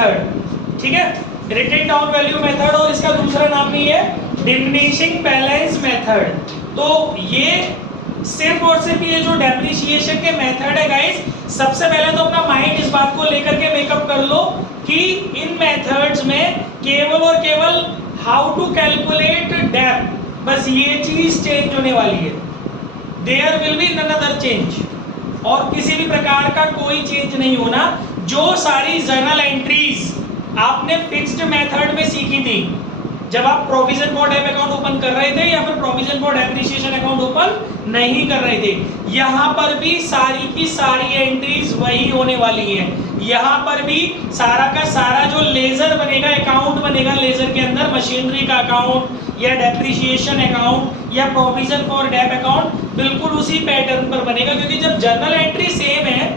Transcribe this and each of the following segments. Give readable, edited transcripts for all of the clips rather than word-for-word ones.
Method, ठीक है, written down value method, और इसका दूसरा नाम भी है डिमिनिशिंग बैलेंस मेथड। तो ये सिर्फ और सिर्फ ये जो डेप्रिसिएशन के मेथड है गाइस, सबसे पहले तो अपना माइंड इस बात को लेकर के मेकअप कर लो कि इन मेथड्स में केवल और केवल हाउ टू कैलकुलेट डेप्थ, बस ये चीज चेंज होने वाली है। There will be none other change, और किसी भी प्रकार का कोई चेंज नहीं होना। जो सारी जर्नल एंट्रीज आपने फिक्स्ड मेथड में सीखी थी जब आप provision for dep account open कर रहे थे या फिर provision for depreciation account open नहीं कर रहे थे, यहाँ पर भी सारी की सारी एंट्रीज वही होने वाली हैं। यहाँ पर भी सारा का सारा जो लेजर बनेगा, अकाउंट बनेगा लेजर के अंदर, मशीनरी का अकाउंट या डेप्रिसिएशन अकाउंट या प्रोविजन फॉर डेप अकाउंट, बिल्कुल उसी पैटर्न पर बनेगा। क्योंकि जब जर्नल एंट्री सेम है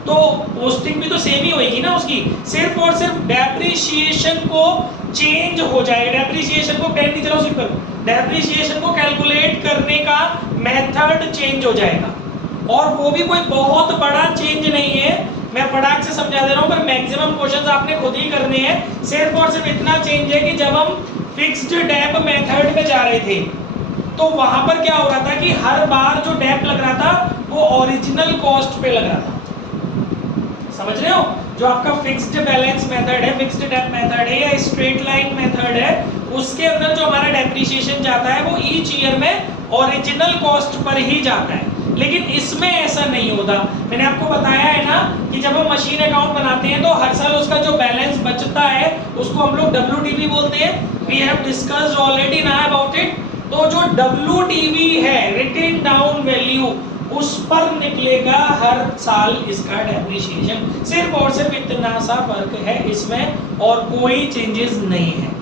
तो पोस्टिंग भी तो सेम ही होगी ना उसकी, सिर्फ और सिर्फ डेप्रिसिएशन को चेंज हो जाएगा। डेप्रिसिएशन को पेन नहीं चलाओ सिर्फ करो, डेप्रिसिएशन को कैलकुलेट करने का मेथड चेंज हो जाएगा, और वो भी कोई बहुत बड़ा चेंज नहीं है। मैं फटाक से समझा दे रहा हूँ, पर मैक्सिमम क्वेश्चंस आपने खुद ही करने हैं। सिर्फ और सिर्फ इतना चेंज है कि जब हम फिक्स्ड डेप मेथड में जा रहे थे तो वहां पर क्या हो रहा था कि हर बार जो डेप लग रहा था वो ओरिजिनल कॉस्ट पे लग रहा था। समझ रहे हो? जो आपका फिक्स्ड बैलेंस मेथड है, फिक्स्ड डेप मेथड है या स्ट्रेट लाइन मेथड है, उसके अंदर जो हमारा डेप्रिसिएशन जाता है वो ईच ईयर में ओरिजिनल कॉस्ट पर ही जाता है। लेकिन इसमें ऐसा नहीं होता। मैंने आपको बताया है ना कि जब हम मशीन अकाउंट बनाते हैं तो हर साल उसका जो बैलेंस बचता है उसको हम लोग WDV बोलते हैं। We have discussed already now about it. तो जो WDV है, रिटन डाउन वैल्यू, उस पर निकलेगा हर साल इसका डेप्रिसिएशन। सिर्फ और सिर्फ इतना सा फर्क है इसमें, और कोई चेंजेस नहीं है।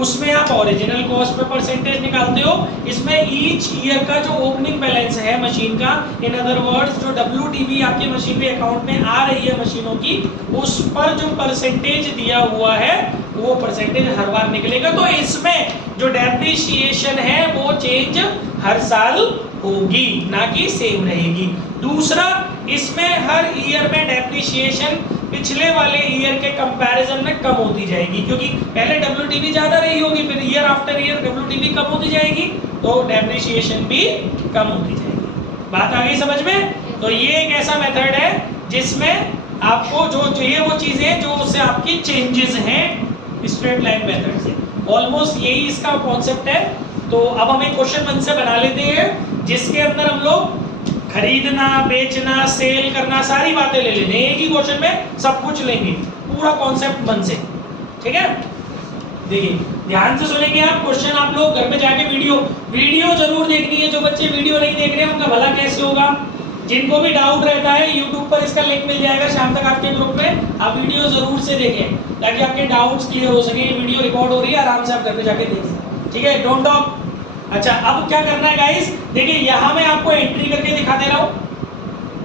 उसमें आप ओरिजिनल कॉस्ट पे परसेंटेज निकालते हो, इसमें ईच ईयर का जो ओपनिंग बैलेंस है मशीन का, इन अदर वर्ड्स जो WDV आपके मशीनरी अकाउंट में आ रही है मशीनों की, उस पर जो परसेंटेज दिया हुआ है वो परसेंटेज हर बार निकलेगा। तो इसमें जो डेप्रिसिएशन है वो चेंज हर साल होगी, ना कि सेम रहेगी। दूसरा, इसमें हर ईयर में डेप्रिसिएशन पिछले वाले ईयर के कंपैरिजन में कम होती जाएगी, क्योंकि पहले WDV ज्यादा रही होगी, फिर ईयर आफ्टर ईयर WDV कम होती जाएगी, तो डेप्रिसिएशन भी कम होती जाएगी। बात आ गई समझ में? तो ये एक ऐसा मेथड है जिसमें आपको जो चाहिए वो चीजें जो उससे आपकी चेंजेस हैं स्ट्रेट लाइन मेथड से। ऑलमोस्ट यही इसका कॉन्सेप्ट है। तो अब हम एक क्वेश्चन मन से बना लेते हैं जिसके अंदर हम लोग खरीदना, बेचना, सेल करना, सारी बातें ले लेंगे। एक ही क्वेश्चन में सब कुछ लेंगे, पूरा कॉन्सेप्ट मन से, ठीक है? देखिए ध्यान से सुनेंगे आप क्वेश्चन। आप लोग घर में जाके वीडियो जरूर देखनी है। जो बच्चे वीडियो नहीं देख रहे हैं उनका भला कैसे होगा? जिनको भी डाउट रहता है YouTube पर इसका लिंक मिल जाएगा शाम तक आपके ग्रुप में, आप वीडियो जरूर से देखें ताकि आपके डाउट्स क्लियर हो सके। ये वीडियो रिकॉर्ड हो रही है, आराम से आप घर पे जाके देखें, ठीक है? Don't talk. अच्छा, अब क्या करना है गाइस? देखिए यहाँ मैं आपको एंट्री करके दिखा दे रहा हूँ,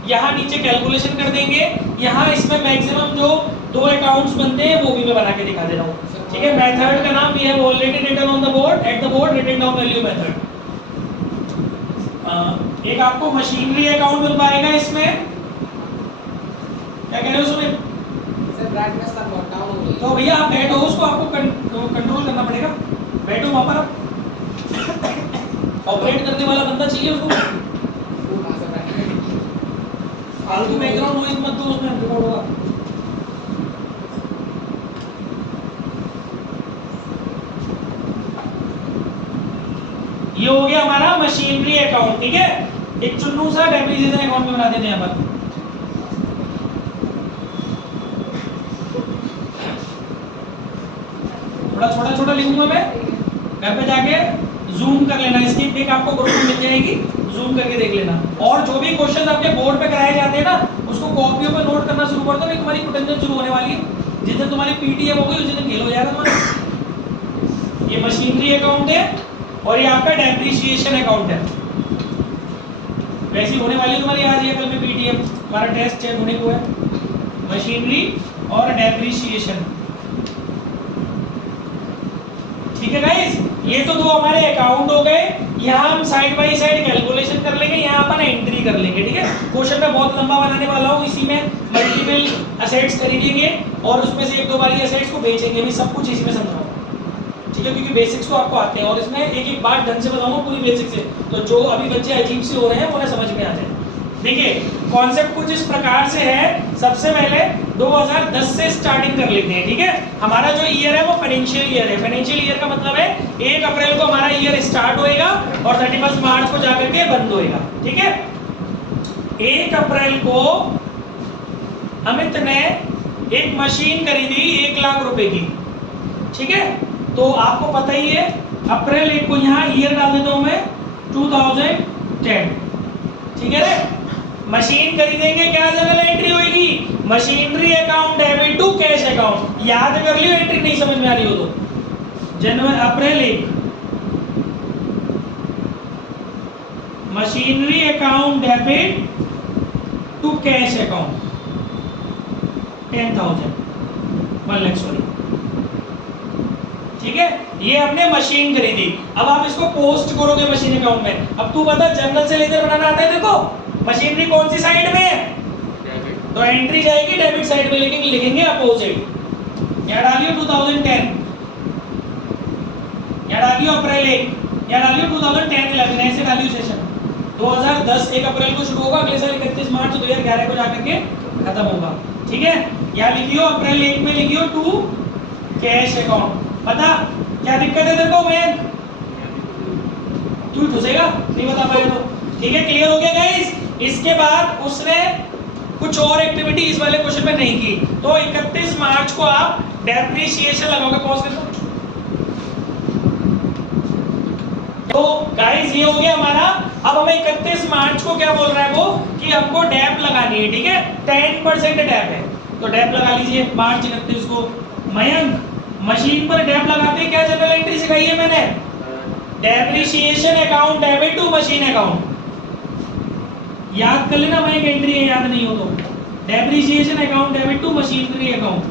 यहाँ नीचे कैलकुलेशन कर देंगे, यहाँ इसमें मैक्सिमम जो 2 अकाउंट्स बनते हैं वो भी मैं बना के दिखा दे रहा हूँ, ठीक है? मेथड का नाम we have already written on the board, at the board, written down value method. एक आपको मशीनरी अकाउंट मिल पाएगा इसमें, क्या कह रहे हो सुमित? तो भैया आप बैठो, उसको आपको कंट्रोल करना पड़ेगा। बैठो वहां पर, ऑपरेट करने वाला बंदा चाहिए उसको। फालतू बैकग्राउंड नॉइज मत दो, उसमें रिकॉर्ड होगा। ये हो गया हमारा मशीनरी अकाउंट, ठीक है? एक चुन्नू सा डेप्रिसिएशन अकाउंट में बना देते हैं अपन। थोड़ा छोटा छोटा लिखूंगा मैं, घर पे जाके जूम कर लेना। इसकी पिक आपको ग्रुप में मिल जाएगी, जूम करके देख लेना। और जो भी क्वेश्चन आपके बोर्ड पे कराए जाते हैं ना, उसको कॉपियों पे नोट करना शुरू कर दो, नहीं तुम्हारी टेंशन शुरू होने वाली है। जिस दिन तुम्हारी PTM होगी उस दिन खेल हो जाएगा तुम्हारा। ये मशीनरी अकाउंट है और ये आपका डेप्रिसिएशन अकाउंट है। वैसी होने वाली तुम्हारी आज या कल में PTM, हमारा टेस्ट चेक होने को है। मशीनरी और डेप्रिसिएशन, ठीक है गाइस? ये तो 2 हमारे अकाउंट हो गए। यहाँ हम साइड बाय साइड कैलकुलेशन कर लेंगे, यहाँ अपन एंट्री कर लेंगे, ठीक है? क्वेश्चन मैं बहुत लंबा बनाने वाला हूँ, इसी में मल्टीपल असेट्स खरीदेंगे और उसमें से एक दो बार असेट्स को बेचेंगे, भी सब कुछ इसी में समझाऊंगा, ठीक है, क्योंकि बेसिक्स तो आपको आते हैं और इसमें एक एक बात ढंग से बताऊंगा पूरी बेसिक से, तो जो अभी बच्चे अजीब से हो रहे हैं उन्हें समझ में आ जाए। देखिए कॉन्सेप्ट कुछ इस प्रकार से है, सबसे पहले 2010 से स्टार्टिंग कर लेते हैं, ठीक है। हमारा जो ईयर है वो फाइनेंशियल ईयर है। फाइनेंशियल ईयर का मतलब है 1 अप्रैल को हमारा ईयर स्टार्ट होएगा और 31 मार्च को जाकर के बंद होएगा, ठीक है। 1 अप्रैल को अमित ने एक मशीन खरीदी 1 लाख रुपए की, ठीक है। तो आपको पता ही है अप्रैल 1 को यहाँ ईयर डाल देता हूं मैं 2010, ठीक है रे। मशीन खरीदेंगे, क्या जनरल एंट्री होगी, machinery account debit to cash account. याद कर लियो, एंट्री नहीं समझ में आ रही हो तो जनवरी April 1 machinery account debit to cash account 10,000 1 lakh, sorry, ठीक है। ये हमने मशीन खरीदी, अब आप इसको पोस्ट करोगे मशीन अकाउंट में। अब तू बता जनरल से लेजर बनाना आता है तेरे को, मशीनरी कौन सी साइड में है, तो एंट्री जाएगी डेबिट साइड में, लेकिन लिखेंगे अपोजिट। यहाँ डालियो 2010, यहाँ डालियो अप्रैल 1, यहाँ डालियो 2010-11, ऐसे डालियो सेशन 2010 1 अप्रैल को शुरू होगा, अगले साल 31 मार्च 2011 को जाकर के खत्म होगा, ठीक है। यहाँ लिखियो अप्रैल 1 में लिखियो टू कैश अकाउंट। बता क्या दिक्कत है तेरे को, मैं तू घुसेगा नहीं बता पाए तो, ठीक है। क्लियर हो गया गाइस। इसके बाद उसने कुछ और एक्टिविटी इस वाले क्वेश्चन में नहीं की, तो 31 मार्च को आप डेप्रिसिएशन लगाओगे, पॉज कर दो। तो गाइस ये हो गया हमारा। अब हमें 31 मार्च को क्या बोल रहा है वो, कि हमको डैप लगानी है, ठीक है। 10% डैप है, तो डैप लगा लीजिए मार्च 31 को। मयंक मशीन पर डैप लगाते हैं, क्या जनरल एंट्री सिखाई है मैंने, depreciation account debit to machine account. याद कर लेना, मैं एंट्री है, याद नहीं हो तो depreciation account debit to machinery account.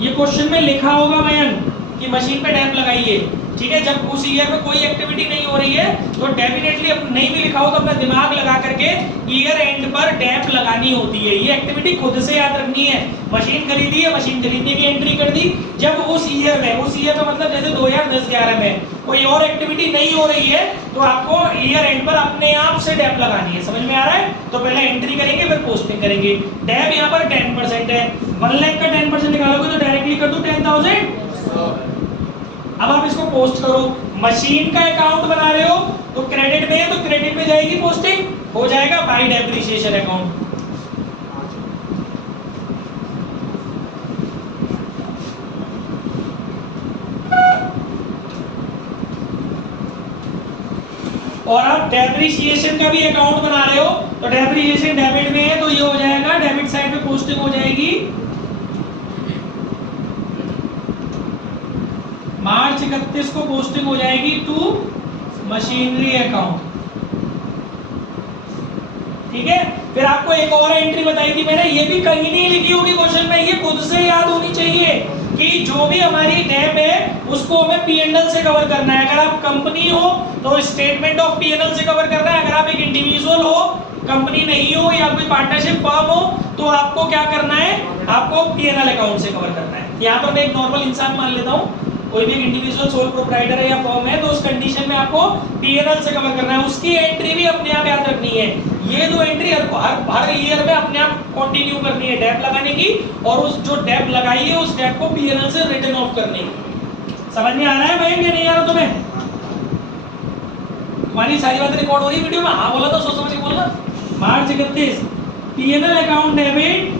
ये क्वेश्चन में लिखा होगा मयंक कि मशीन पे डैप लगाइए, ठीक है। जब उस ईयर में कोई एक्टिविटी नहीं हो रही है तो डेफिनेटली, अब नहीं भी लिखा हो तो अपना दिमाग लगा करके ईयर एंड पर डैप लगानी होती है। ये एक्टिविटी खुद से याद रखनी है। मशीन खरीदी है, मशीन खरीदने की एंट्री कर दी। जब उस ईयर में मतलब जैसे 2010-11 में कोई और एक्टिविटी नहीं हो रही है तो आपको ईयर एंड पर अपने आप से डैप लगानी है। समझ में आ रहा है? तो पहले एंट्री करेंगे फिर पोस्टिंग करेंगे। डैप यहाँ पर 10% है, 1 लाख का 10% निकालोगे तो डायरेक्टली कर दो 10,000। अब आप इसको पोस्ट करो। मशीन का अकाउंट बना रहे हो तो क्रेडिट में है तो क्रेडिट में जाएगी पोस्टिंग, हो जाएगा बाय डेप्रिसिएशन अकाउंट। और आप डेप्रिसिएशन का भी अकाउंट बना रहे हो तो डेप्रिसिएशन डेबिट में है तो ये हो जाएगा डेबिट साइड पे पोस्टिंग हो जाएगी मार्च 31 को पोस्टिंग हो जाएगी टू मशीनरी अकाउंट। ठीक है, फिर आपको एक और एंट्री बताई थी मैंने, ये भी कहीं नहीं लिखी होगी क्वेश्चन में, ये खुद से याद होनी चाहिए कि जो भी हमारी डेप है उसको हमें पीएनएल से कवर करना है। अगर आप कंपनी हो तो स्टेटमेंट ऑफ पीएनएल से कवर करना है। अगर आप एक इंडिविजुअल हो, कंपनी नहीं हो या कोई पार्टनरशिप फर्म हो तो आपको क्या करना है, आपको पीएनएल अकाउंट से कवर करना है। यहाँ पर मैं एक नॉर्मल इंसान मान लेता हूँ, कोई भी एक इंडिविजुअल सोल प्रोप्राइटर है या फर्म है तो उस कंडीशन में आपको पीएनएल से कवर करना है। उसकी एंट्री भी अपने आप याद रखनी है। ये दो एंट्री हर ईयर में अपने आप कंटिन्यू करनी है, डेप लगाने की, और उस जो डेप लगाई है उस डेप को पीएनएल से रिटर्न ऑफ करने की। समझ में आ रहा है भाई, नहीं आ रहा तुम्हें? तुम्हारी सारी बातें रिकॉर्ड हो रही है वीडियो में। हाँ बोला तो सोच समझ के बोलना। March 31 PNL account debit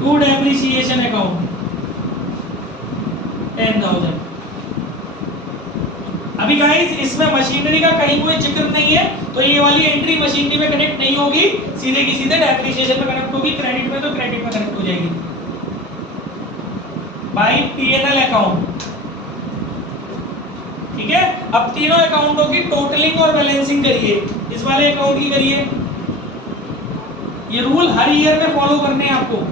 to depreciation account 10,000। अभी गाइस इसमें मशीनरी का कहीं कोई जिक्र नहीं है तो ये वाली एंट्री मशीनरी में कनेक्ट नहीं होगी, सीधे की सीधे डेप्रिसिएशन में कनेक्ट होगी। क्रेडिट में तो क्रेडिट में कनेक्ट हो जाएगी बाय पीएनएल अकाउंट। ठीक है, अब तीनों अकाउंटों की टोटलिंग और बैलेंसिंग करिए। इस वाले अकाउंट की करिए। ये रूल हर ईयर में फॉलो करने हैं आपको।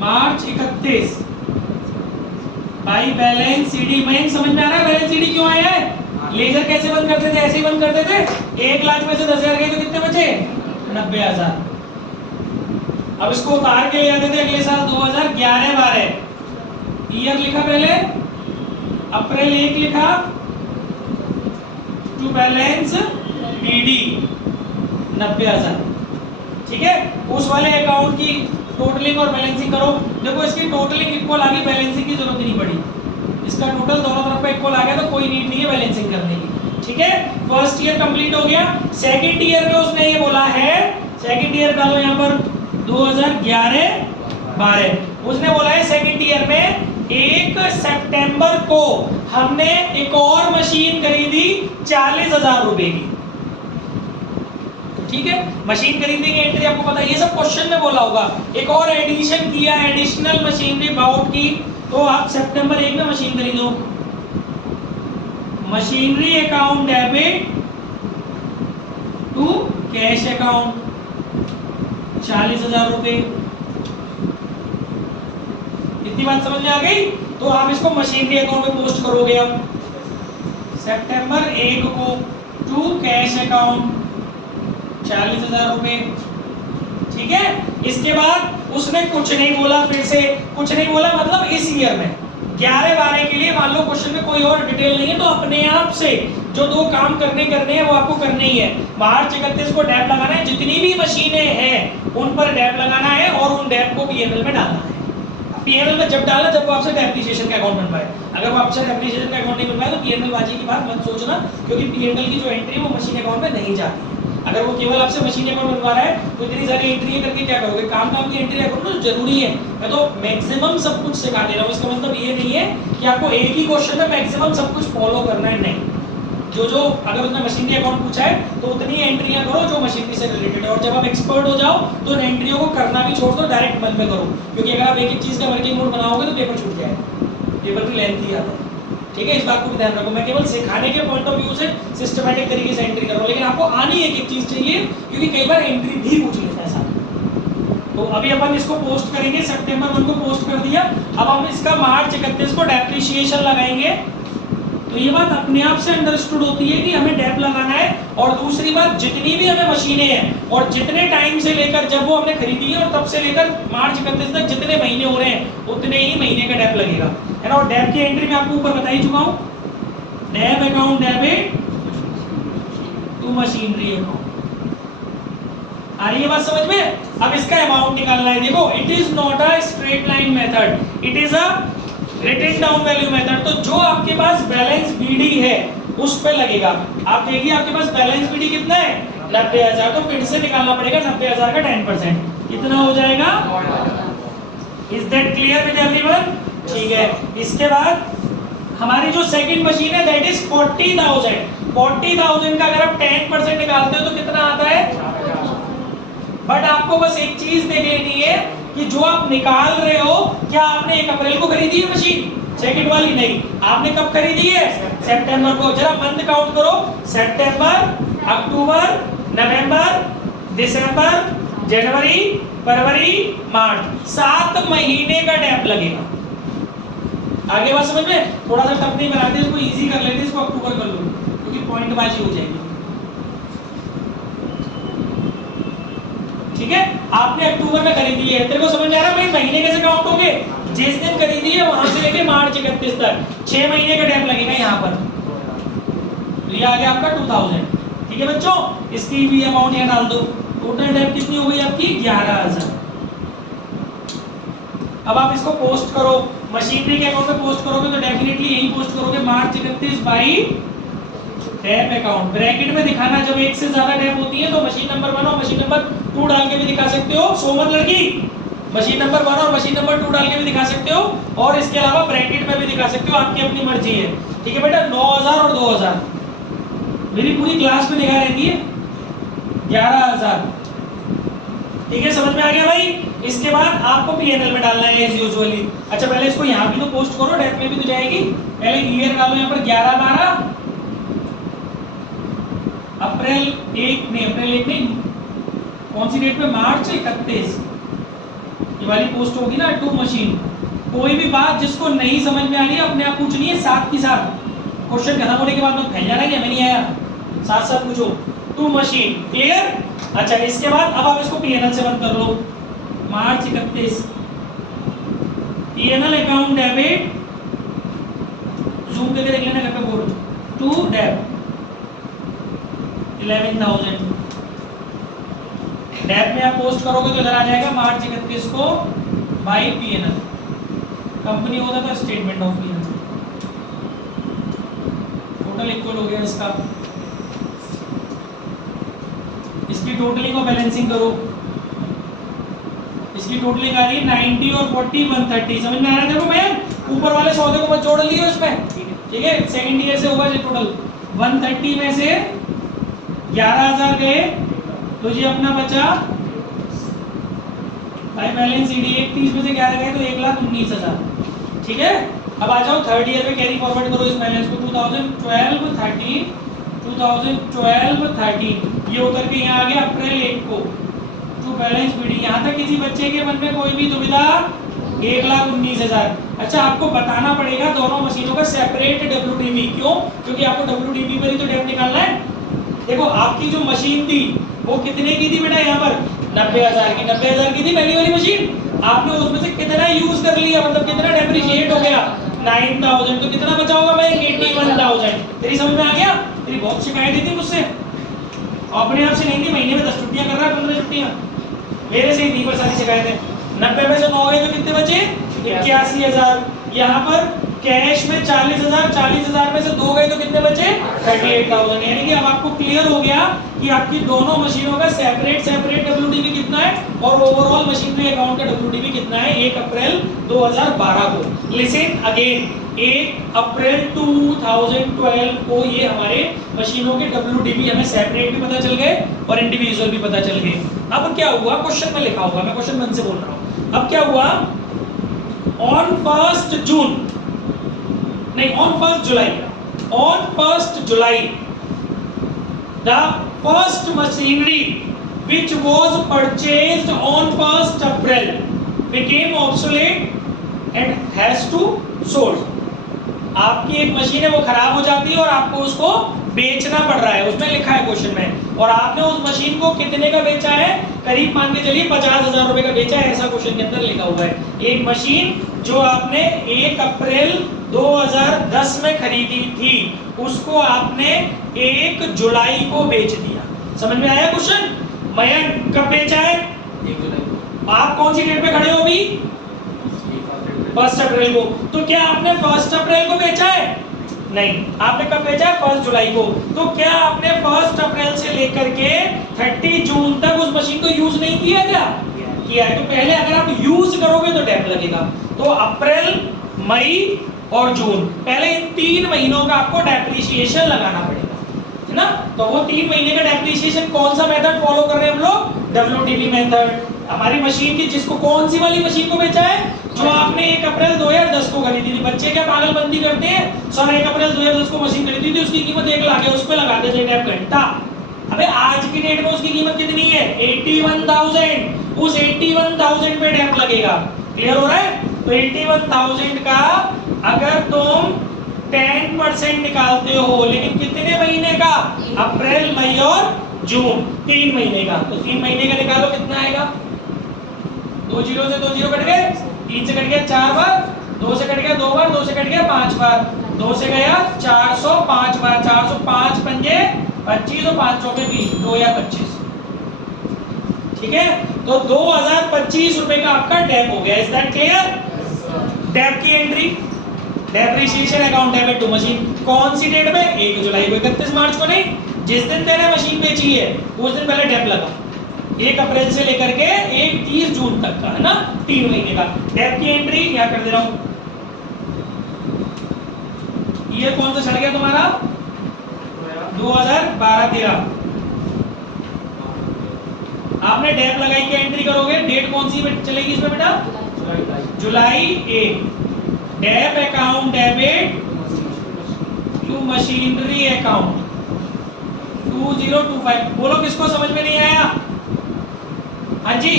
मार्च 31 बाई बैलेंस सीडी। मैं समझ में आ रहा है बैलेंस सीडी क्यों आया है? लेजर कैसे बंद करते थे? ऐसे ही बंद करते थे। 1 लाख में से 10,000 गए तो कितने बचे? 90,000। अब इसको उतार के ले आते थे अगले साल 2011-12। ईयर लिखा पहले, अप्रैल 1 लिखा, टू बैलेंस बीडी 90,000। ठीक है, उस वाले अकाउंट की टोटलिंग और बैलेंसिंग करो। देखो इसकी टोटलिंग इक्वल आ गई, बैलेंसिंग की जरूरत नहीं पड़ी। इसका टोटल दोनों तरफ का इक्वल आ गया तो कोई नीड नहीं है बैलेंसिंग करने की। ठीक है, फर्स्ट ईयर कंप्लीट हो गया। सेकंड ईयर में उसने ये बोला है, सेकंड ईयर डालो यहाँ पर 2011-12। उसने बोला है सेकंड ईयर में 1 सितंबर को हमने एक और मशीन खरीदी 40,000 रुपए की। ठीक है, मशीन खरीदने की एंट्री आपको पता है, ये सब क्वेश्चन में बोला होगा। एक और एडिशन किया, एडिशनल मशीनरी बाउट की, तो आप सितंबर 1 में मशीन खरीदो। Machinery account debit to cash account 40,000 रुपए। इतनी बात समझ में आ गई? तो आप इसको मशीनरी अकाउंट में पोस्ट करोगे। अब सितंबर 1 को टू कैश अकाउंट 40,000 रुपए। ठीक है, इसके बाद उसने कुछ नहीं बोला, फिर से कुछ नहीं बोला, मतलब इस ईयर में 11-12 के लिए मान लो क्वेश्चन में कोई और डिटेल नहीं है तो अपने आप से जो 2 काम करने हैं वो आपको करने ही है। मार्च 31 को डैप लगाना है, जितनी भी मशीनें हैं उन पर डैप लगाना है और उन डैप को पीएनएल में डालना है। पीएनएल में जब डाला जब वो आपसे डेप्रिसिएशन का अकाउंट बनवाए। अगर वो आपसे डेप्रिसिएशन का अकाउंट नहीं बनवाए तो पीएनएल बाजी की बात मत सोचना, क्योंकि पीएनएल की जो एंट्री है वो मशीन अकाउंट में नहीं जाती है। अगर वो केवल आपसे मशीन अकाउंट बनवा रहा है तो इतनी सारी एंट्री करके क्या करोगे? काम की एंट्री करो ना, जरूरी है। मैं तो मैक्सिमम सब कुछ सिखा दे रहा हूँ, इसका मतलब ये नहीं है कि आपको एक ही क्वेश्चन में मैक्सिमम सब कुछ फॉलो करना है, नहीं। जो अगर उसने मशीनरी अकाउंट पूछा है तो उतनी एंट्रियां करो जो मशीनरी से रिलेटेड है, और जब आप एक्सपर्ट हो जाओ तो इन एंट्रियों को करना भी छोड़ दो, डायरेक्ट मन में करो, क्योंकि अगर आप एक एक चीज का वर्किंग नोट बनाओगे तो पेपर छूट जाएगा, पेपर की लेंथ ही आता है। ठीक है, इस बात को भी ध्यान रखो। मैं केवल सिखाने के पॉइंट ऑफ व्यू से सिस्टमैटिक तरीके से एंट्री कर रहा हूं, लेकिन आपको आनी एक एक चीज चाहिए, क्योंकि कई बार एंट्री भी पूछ लेता है साथ। तो अभी अपन इसको पोस्ट करेंगे, सितंबर 1 को पोस्ट कर दिया। अब हम इसका मार्च 31 को डेप्रिसिएशन लगाएंगे। तो ये बात अपने आप से अंडरस्टूड होती है कि हमें डैप लगाना है। और दूसरी बात, जितनी भी हमें मशीनें हैं और जितने टाइम से लेकर जब वो हमने खरीदी है और तब से लेकर मार्च 31 तक जितने महीने हो रहे हैं उतने ही महीने का डैप लगेगा, है ना। और डैप की एंट्री मैं आपको ऊपर बता ही चुका हूँ, डैप account debit to machinery account. आ रही है बात समझ में? अब इसका अमाउंट निकालना है। देखो, it is not a straight line method, it is a written down value method. तो जो आपके पास बैलेंस बीडी है उस पे लगेगा। आप देखिए आपके पास बैलेंस बीडी कितना है? 90,000। तो फिर से निकालना पड़ेगा 90,000 का 10%, कितना हो जाएगा? Is that clear with everyone? ठीक है, इसके बाद हमारी जो सेकंड मशीन है दैट इज 40,000। 40,000 का अगर आप 10% निकालते हो तो कितना आता है? बट आपको बस एक चीज देख लेनी है कि जो आप निकाल रहे हो, क्या आपने 1 अप्रैल को खरीदी है मशीन? सेकंड वाली नहीं, आपने कब खरीदी है? सितंबर को। जरा मंथ काउंट करो, सितंबर, अक्टूबर, नवंबर, दिसंबर, जनवरी, फरवरी, मार्च, 7 महीने का डैप लगेगा। आगे बात समझ में? थोड़ा सा टफ नहीं बनाते, इसको इजी कर लेते, इसको अक्टूबर कर लो, क्योंकि पॉइंट बाजी हो जाएगी। ठीक है, आपने अक्टूबर में खरीदी है, तेरे को समझ में आ रहा है भाई महीने कैसे काउंट होंगे? जिस दिन खरीदी है वहां से लेके मार्च 31 तक 6 महीने का डैप लगेगा यहाँ पर। तो ये आ गया आपका 2000। ठीक है बच्चों, इसकी भी अमाउंट यहाँ डाल दो। टोटल डैप कितनी हो गई आपकी? 11,000। अब आप इसको पोस्ट करो, मशीनरी के अकाउंट में पोस्ट करोगे तो डेफिनेटली यही पोस्ट करोगे, मार्च 31 बाई डैप अकाउंट। ब्रैकेट में दिखाना जब एक से ज्यादा डैप होती है तो मशीन नंबर 1 और मशीन नंबर 2 डाल के भी दिखा सकते हो। सोमन लड़की, मशीन नंबर 1 और मशीन नंबर 2 डाल के भी दिखा सकते हो, और इसके अलावा ब्रैकेट में भी दिखा सकते हो, आपकी अपनी मर्जी है। ठीक है बेटा, 9,000 और 2,000 मेरी पूरी क्लास में निगाह रहती है। 11,000। ठीक है, समझ में आ गया भाई? इसके बाद आपको पीएनएल में डालना है एज यूजुअली। अच्छा, पहले इसको यहाँ भी तो पोस्ट करो, डैप में भी तो जाएगी। पहले ईयर डालो यहाँ पर 11-12, अप्रैल 1 नहीं, कौन सी डेट पे? मार्च 31। ये वाली पोस्ट होगी ना, टू मशीन। कोई भी बात जिसको नहीं समझ में आ रही है अपने आप पूछनी है साथ की साथ। क्वेश्चन खत्म होने के बाद में फैल जाना कि हमें नहीं आया, साथ साथ पूछो। To machine, clear. अच्छा इसके बाद अब आप इसको पीएनएल से बंद कर लो। मार्च 31 पीएनएल अकाउंट डेबिट, जूम करके देख लेना कब बोलो, टू डेब 11,000। डेब में आप पोस्ट करोगे तो इधर आ जाएगा मार्च 31 को बाई पीएनएल, कंपनी होता था statement of PNL, total equal हो गया इसका। इसकी टोटलिंग और बैलेंसिंग करो, इसकी टोटलिंग आ रही है 90 और 40 130। समझ में आ रहा है? देखो मैं ऊपर वाले सौदे को मत जोड़ लियो इसमें, ठीक है। सेकंड ईयर से होगा ये टोटल 130 में से 11,000 गए तो ये अपना बचा भाई बैलेंस ईडी 31 में से 11 गए तो 1,19,000, ठीक है। अब आ जाओ थर्ड ईयर में कैरी फॉरवर्ड करो इस बैलेंस को 2012 13 2012 13 ये उतर के यहाँ आ गया अप्रैल 1 को टू बैलेंस बीडी। यहाँ तक किसी बच्चे के मन में कोई भी दुविधा? 1,19,000। अच्छा आपको बताना पड़ेगा दोनों मशीनों का सेपरेट डब्ल्यूडीबी, क्यों? क्योंकि आपको डब्ल्यूडीबी पर ही तो डेप निकालना है। देखो आपकी जो मशीन थी वो कितने की थी बेटा? यहाँ पर 90,000 की, 90,000 की थी पहली वाली मशीन। आपने उसमें से कितना यूज कर लिया, मतलब कितना डेप्रिशिएट हो गया? 9,000। तो कितना बचा होगा भाई? 81,000। तेरी समझ में आ गया? तेरी बहुत शिकायतें थी मुझसे, अपने आप से नहीं थी, महीने में 10 छुट्टियां कर रहा है, 15 छुट्टियां मेरे से ही थी पर सारी शिकायतें। 90 में से 9 गए तो कितने बचे? 81,000। यहाँ पर कैश में 40,000, 40,000 में से 2 गए तो कितने बचे? 38,000। यानी कि अब आपको क्लियर हो गया कि आपकी दोनों मशीनों का सेपरेट डब्ल्यूडीबी कितना है और ओवरऑल मशीनरी अकाउंट का डब्ल्यूडीबी कितना है 1 अप्रैल 2012 को। लिसन अगेन, 1 अप्रैल 2012 को ये हमारे मशीनों के डब्ल्यूडीबी हमें सेपरेट भी पता चल गए और इंडिविजुअल भी पता चल गए। अब क्या हुआ? क्वेश्चन में लिखा होगा, मैं क्वेश्चन 1 से बोल रहा हूँ। अब क्या हुआ? ऑन 1 जून नहीं, on 1 July, on 1 July the first machinery which was purchased on 1 April became obsolete and has to sold। आपकी एक मशीन है वो खराब हो जाती है और आपको उसको बेचना पड़ रहा है, उसमें लिखा है क्वेश्चन में, और आपने उस मशीन को कितने का बेचा है? करीब मान के चलिए 50,000 रुपए का बेचा है, ऐसा क्वेश्चन के अंदर लिखा हुआ है। एक मशीन जो आपने 1 अप्रैल 2010 में खरीदी थी उसको आपने 1 जुलाई को बेच दिया। समझ में आया क्वेश्चन? मयंक कब बेचा है? 1 जुलाई को। आप कौन सी डेट पे खड़े हो अभी? 1 अप्रैल को। तो क्या आपने 1 अप्रैल को बेचा है? नहीं, आपने कब बेचा है? 1 जुलाई को। तो क्या आपने 1 अप्रैल से लेकर के 30 जून तक उस मशीन को यूज नहीं किया? क्या किया है? तो पहले अगर आप यूज करोगे तो डेप लगेगा। तो अप्रैल, मई और जून, पहले इन 3 महीनों का आपको डेप्रिसिएशन लगाना पड़ेगा, है ना। तो वो 3 महीने का डेप्रिसिएशन कौन सा मेथड फॉलो कर रहे हैं हम लोग? WDB method. हमारी मशीन की जिसको कौन सी वाली मशीन को बेचा है? जो आपने 1 अप्रैल 2010 को खरीदी थी। बच्चे क्या पागलबंदी करते हैं? सर 1 अप्रैल 2010 को मशीन खरीदी थी, उसकी कीमत 1 लाख है, उस पे लगाते थे डेप घंटा। अबे आज की डेट में उसकी कीमत कितनी है? 81,000। उस 81,000 पे डेप लगेगा। क्लियर हो रहा है? तो 81,000 का अगर तुम 10% निकालते हो, लेकिन कितने महीने का? अप्रैल, मई और जून, 3 महीने का। तो 3 महीने का निकालो, कितना आएगा? 2 जीरो से 2 जीरो कट गए, 3 से कट गया 4 बार, 2 से कट गया 2 बार, 2 से कट गया 5 बार, 2 से गया 405 बार, 405 पंजे 25 और 5 चौके 20, 2 या 25। ठीक है, तो 2025 रुपए का आपका डेप हो गया। Is that clear? डेप की entry, depreciation account debit to machine, कौन सी डेट में? 1 जुलाई को, 31 मार्च को नहीं, जिस दिन तेरे मशीन बेची है उस दिन पहले डेप लगा। 1 अप्रैल से लेकर के 30 जून तक का, है ना, 3 महीने का। डेप की एंट्री यहाँ कर दे रहा हूँ। ये कौन सा चढ़ गया तुम्हारा? 2012-13। आपने डेप लगाई के एंट्री करोगे, डेट कौन सी चलेगी इसमें बेटा? जुलाई 1। Dep account debit to machinery account 2025। बोलो किसको समझ में नहीं आया? हाँ जी,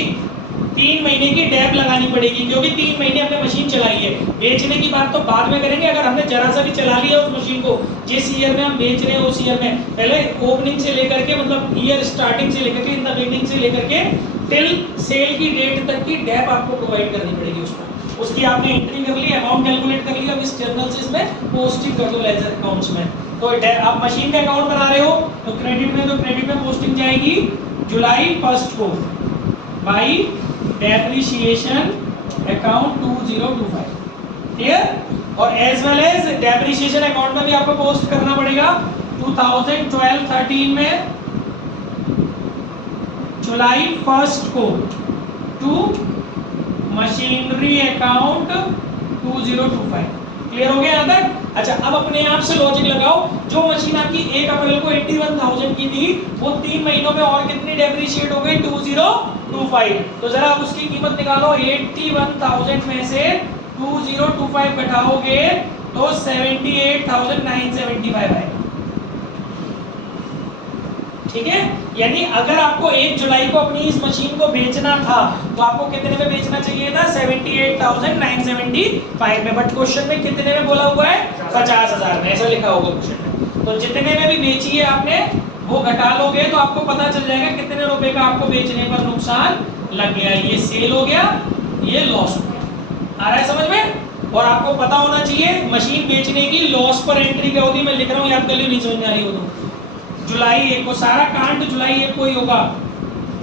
3 महीने की डेप लगानी पड़ेगी, क्योंकि 3 महीने हमने मशीन चलाई है। बेचने की बात तो बाद में करेंगे। अगर हमने जरा सा भी चला लिया उस मशीन को, जिस ईयर में हम बेच रहे हैं उस ईयर में, पहले ओपनिंग से लेकर के, मतलब ईयर स्टार्टिंग से लेकर के, इन द बिगिनिंग से लेकर के टिल सेल की डेट तक की डेप आपको प्रोवाइड करनी पड़ेगी उसमें। उसकी आपने एंट्री कर ली, अमाउंट कैलकुलेट कर लिया, अब इस जर्नल से इसमें पोस्टिंग कर दो लेजर अकाउंट्स में। तो आप मशीन का अकाउंट बना रहे हो तो क्रेडिट में पोस्टिंग जाएगी जुलाई 1 को बाई डेप्रिसिएशन अकाउंट 2025, क्लियर। और as well as depreciation account में भी आपको पोस्ट करना पड़ेगा 2012-13 में जुलाई 1 को टू मशीनरी अकाउंट 2025। क्लियर हो गया यहाँ तक? अच्छा, अब अपने आप से लॉजिक लगाओ, जो मशीन आपकी 1 अप्रैल को 81,000 की थी, वो 3 महीनों में और कितनी डेप्रिशिएट हो गई? 2025। तो जरा आप उसकी कीमत निकालो। 81,000 में से 2025 घटाओगे तो 78,975 आएगा। ठीक है, यानी अगर आपको 1 जुलाई को अपनी इस मशीन को बेचना था तो आपको कितने में बेचना चाहिए था? 78,975 में। बट क्वेश्चन में कितने में बोला हुआ है? 50,000 में, ऐसा लिखा होगा क्वेश्चन में। तो जितने में भी बेची है आपने वो घटा लोगे तो आपको पता चल जाएगा कितने रुपए का आपको बेचने पर नुकसान लग गया। ये सेल हो गया, ये लॉस हो गया। आ रहा है समझ में? और आपको पता होना चाहिए मशीन बेचने की लॉस पर एंट्री क्या होगी। मैं लिख रहा हूँ, याद कर लियो, नहीं समझ में आ रही हो तो। जुलाई 1 को सारा कांड जुलाई 1 को ही होगा।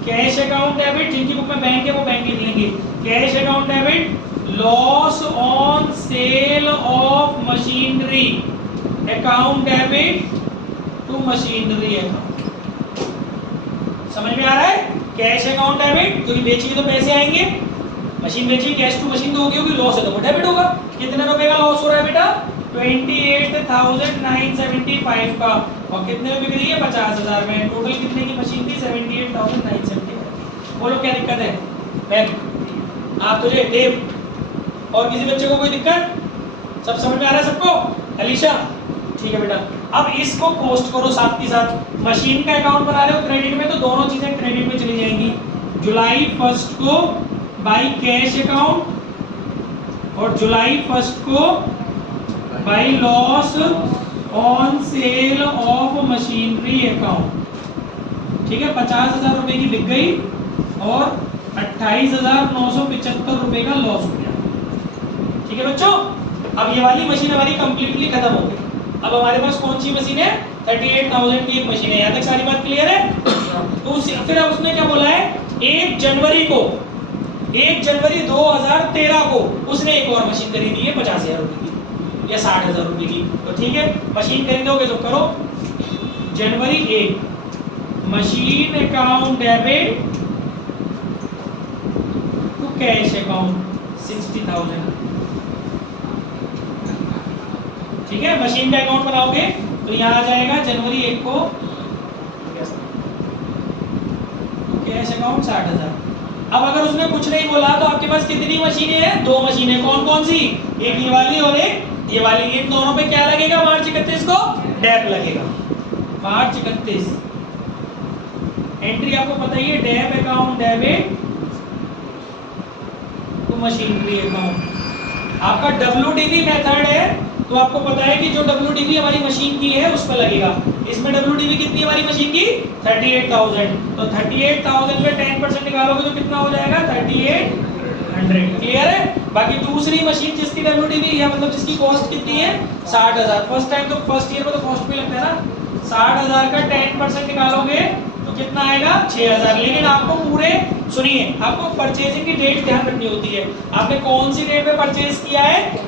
कैश अकाउंट डेबिट, जिनकी बुक में बैंक है वो बैंक लिख लेंगे। Cash account debit, loss on sale of machinery account debit to machinery account. समझ में आ रहा है? कैश अकाउंट डेबिट, क्योंकि बेची तो पैसे आएंगे, मशीन बेची, कैश टू मशीन तो होगी, लॉस है तो वो डेबिट होगा। कितने रुपए का लॉस हो रहा है बेटा? 28,975 का। और कितने में बिक रही है? 50,000 में। टोटल कितने की मशीन थी? 78,975। बोलो क्या दिक्कत है? बैन आप तुझे देव और किसी बच्चे को कोई दिक्कत? सब समझ में आ रहा है सबको? अलीशा ठीक है बेटा। अब इसको पोस्ट करो साथ के साथ। मशीन का अकाउंट बना रहे हो क्रेडिट में, तो दोनों चीजें क्रेडिट में चली जाएंगी। जुलाई 1 को बाई कैश अकाउंट और जुलाई 1 को by loss on sale of machinery account. ठीक है, 50,000 रुपए की बिक गई और 28,975 रुपए का लॉस हो गया। ठीक है बच्चों, अब ये वाली मशीन हमारी कंप्लीटली खत्म हो गई। अब हमारे पास कौन सी मशीन है? 38,000 की एक मशीन है। यहाँ तक सारी बात क्लियर है? तो फिर अब उसने क्या बोला है? 1 जनवरी को, 1 जनवरी 2013 को उसने एक और मशीन खरीदी है 50,000 रुपए की या 60,000 रुपए की। तो ठीक है, मशीन खरीदोगे तो करो। जनवरी 1 machine account debit to cash account 60,000। ठीक है, मशीन का अकाउंट बनाओगे तो यहाँ आ जाएगा जनवरी 1 को कैश अकाउंट 60,000। अब अगर उसने कुछ नहीं बोला तो आपके पास कितनी मशीनें हैं? 2 मशीनें। कौन कौन सी? एक ये वाली और एक ये वाली। इन दोनों पे क्या लगेगा? मार्च 31 को डेप लगेगा। मार्च 31 एंट्री आपको पता ही है, dep account debit to machinery account. आपका WDV मेथड है तो आपको पता है कि जो WDV हमारी मशीन की है उस पर लगेगा। इसमें WDV कितनी हमारी मशीन की? 38,000। तो 38,000 पे 10% निकालोगे तो कितना हो जाएगा? 3,800। क्लियर है? बाकी दूसरी मशीन जिसकी WDV या मतलब जिसकी कॉस्ट कितनी है? 60,000। फर्स्ट टाइम तो फर्स्ट ईयर में तो कॉस्ट भी लगता है ना। 60,000 का 10% निकालोगे तो कितना आएगा? 6,000। लेकिन आपको पूरे सुनिए, आपको परचेजिंग की डेट ध्यान रखनी होती है। आपने कौन सी डेट पे परचेज किया है?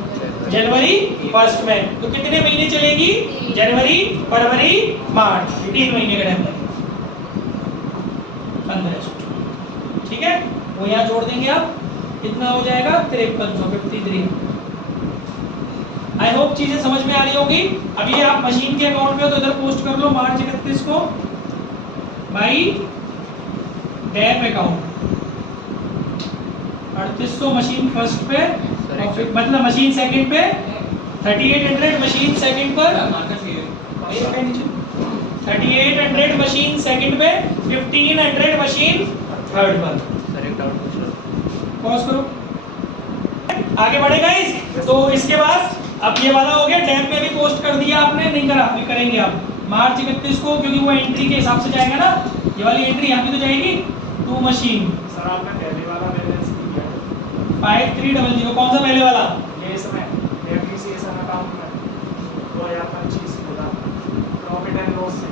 जनवरी 1 में। तो कितने महीने चलेगी? जनवरी, फरवरी, मार्च, 3 महीने का टाइम लगेगा। 1500। ठीक है, वो यहाँ जोड़ देंगे आप, कितना हो जाएगा? 5353। आई होप चीजें समझ में आ रही होगी। अब ये आप मशीन के अकाउंट में तो इधर पोस्ट कर लो मार्च 31 को by dep account. 3800 machine first पे, मतलब मशीन सेकंड पे 3800 मशीन सेकंड पर 3800 मशीन सेकंड पे 1500 मशीन थर्ड पर। सर एक डाउट पूछ लो। पॉज करो, आगे बढ़े गाइस। तो इसके बाद अब ये वाला हो गया, टैब में भी पोस्ट कर दिया आपने, नहीं करा अभी करेंगे आप मार्च 31 को, क्योंकि वो एंट्री के हिसाब से जाएगा ना, ये वाली एंट्री यहाँ भी तो जाएगी टू मशीन। सर आपने पहले वाला बैलेंस दिया है 5300, कौन सा पहले वाला? ये इसमें डेप्रिसिएशन अकाउंट में 2025 होगा प्रॉफिट एंड लॉस से।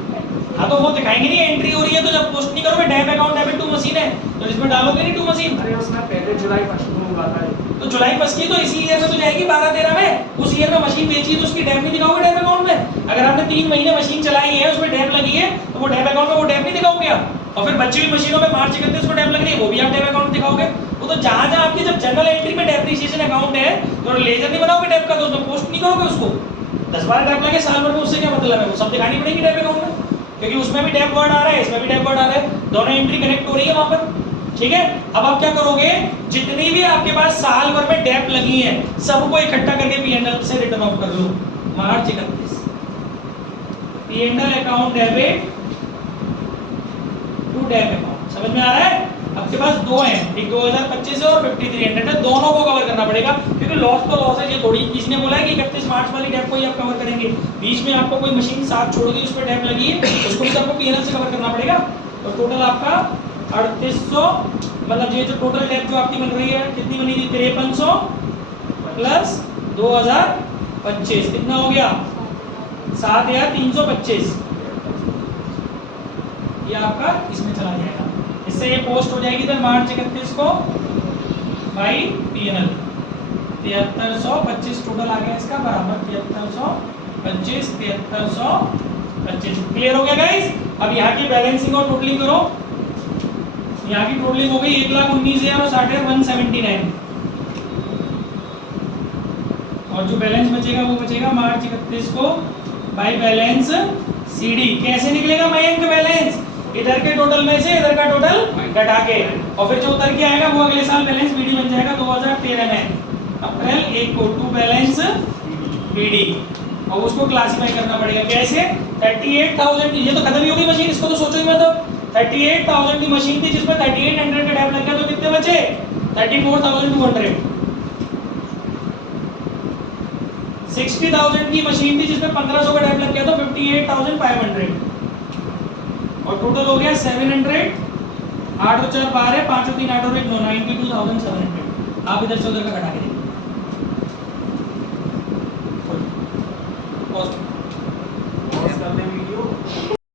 हाँ तो वो दिखाएंगे नहीं, एंट्री हो रही है तो जब पोस्ट नहीं करोगे, dep account debit to machine है तो इसमें डालोगे नहीं टू मशीन। अरे उसमें पहले जुलाई 1 को हुआ था ये। तो जुलाई 1 की तो इसी ईयर में तो जाएगी 12-13 में, उस ईयर में मशीन बेची है तो उसकी डैब नहीं दिखाओगे डैब अकाउंट में। अगर आपने 3 महीने मशीन चलाई है उसमें डैब लगी है तो वो डैब अकाउंट में वो डैब नहीं दिखाओगे आप। और फिर बची हुई मशीनों में मार्च 31 को डैब लग रही है वो भी आप डैब अकाउंट दिखाओगे। वो तो जहां जहां आपकी जब जनरल एंट्री में डेप्रिसिएशन अकाउंट है तो लेजर नहीं बनाओगे डैब का, तो उसमें पोस्ट नहीं करोगे उसको। 10-12 डैब लगे साल भर में, उससे क्या मतलब है? वो सब दिखानी पड़ेगी डैब अकाउंट में, क्योंकि उसमें भी डैब वर्ड आ रहा है, इसमें भी डैब वर्ड आ रहा है, दोनों एंट्री कनेक्ट हो रही है वहां पर। ठीक है, अब आप क्या करोगे, जितनी भी आपके पास साल भर में डैब लगी है सबको इकट्ठा करके पीएनएल से रिटर्न ऑफ कर लो। मार्च 31 PNL account debit to dep account. समझ में आ रहा है? आपके पास दो हैं, एक 2025 है और 5300 है, दोनों को कवर करना पड़ेगा, क्योंकि लॉस तो लॉस है। ये थोड़ी किसी ने बोला है कि 31 मार्च वाली डैब को ही आप कवर करेंगे, बीच में आपको कोई मशीन साथ छोड़ोगी उस पर डैब लगी है उसको भी आपको पीएनएल से कवर करना पड़ेगा। तो टोटल आपका 3800, मतलब ये जो टोटल डैब जो आपकी बन रही है कितनी बनी थी, 5300 प्लस 2025 कितना हो गया, 7325। ये आपका इसमें चला जाएगा, इससे ये पोस्ट हो जाएगी इधर मार्च 31 को बाई पीएनएल। 7325 टोटल आ गया इसका, बराबर 7325 7325। क्लियर हो गया गाइस? अब यहाँ की बैलेंसिंग और टोटलिंग करो। यहाँ की टोटलिंग हो गई 1,19,060,179, और जो बैलेंस बचेगा वो बचेगा मार्च 31 को बाई बैलेंस सीडी। कैसे निकलेगा मयंक बैलेंस? इधर के टोटल में से इधर का टोटल घटा के, और फिर जो उतर के आएगा वो अगले साल बैलेंस बीडी बन जाएगा 2013 में अप्रैल 1 को टू बैलेंस बीडी, और उसको क्लासिफाई करना पड़ेगा। कैसे? 38,000, ये तो खत्म ही होगी मशीन, इसको तो सोचो ही मत। 38,000 की मशीन थी जिसमें 3800 का डैब लग गया, तो कितने बचे? 34,200। 60,000 की मशीन थी जिसमें 1500 का डैब लग गया, तो 58,500, और टोटल हो गया 700। 8 और 4 12, 5 और 3 8 और 1 9, 92,700। आप इधर से उधर का घटा के देखिए।